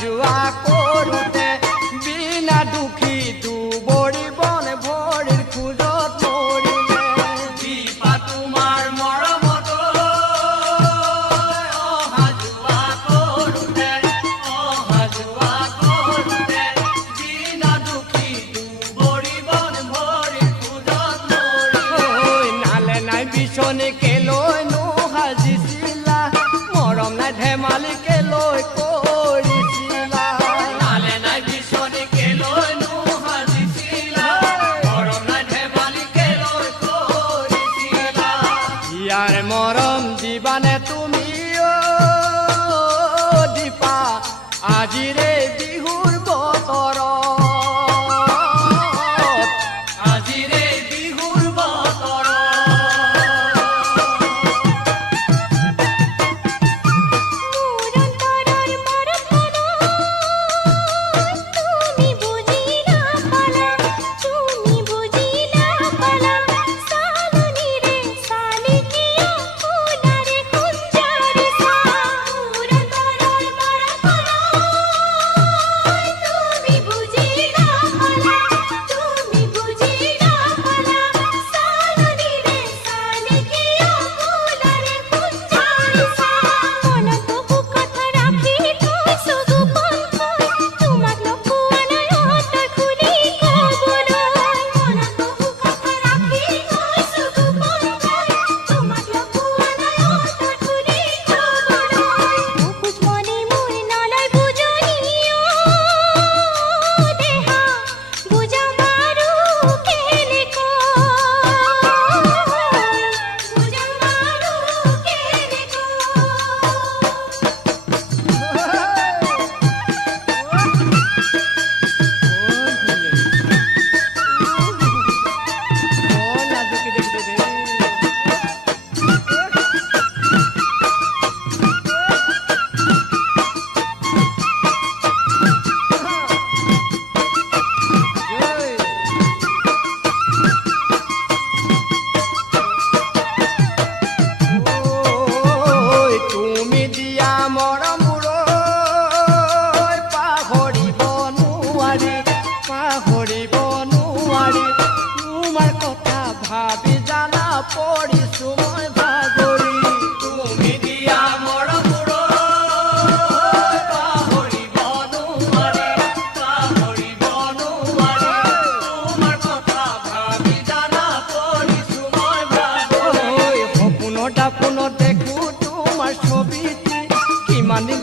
জোৱা কৰোঁতে বিনা দুখী দুবৰি বন ভৰিৰ খোজত মৰিলে দীপা তোমাৰ মৰমত অহা যোৱা কৰোঁতে বিনা দুখী দুবৰি বন ভৰিৰ খোজত মৰিলে নালে নাই বিচনী কেলৈ নোসাজিছিলা মৰম নাই ধেমালি কেলৈ কৰিছিলা নালে নাই বিচনী কেলৈ নোসাজিছিলা মৰম নাই ধেমালি কেলৈ কৰিছিলা ইয়াৰ মৰম দিবানে তুমি দীপা আজিৰে বিহুৰ বতৰত আজিৰে বিহুৰ বতৰত তুমি দিয়া মৰমবোৰ পাহৰিব নোৱাৰি তোমাৰ কথা ভাবি জানা পৰিছো মই ভাগৰি তুমি দিয়া মৰমবোৰ পাহৰিব নোৱাৰি তোমাৰ কথা ভাবি জানা পৰিছো মই ভাগৰি সপোনত দেখো তোমাৰ ছবিটি কিমান দিন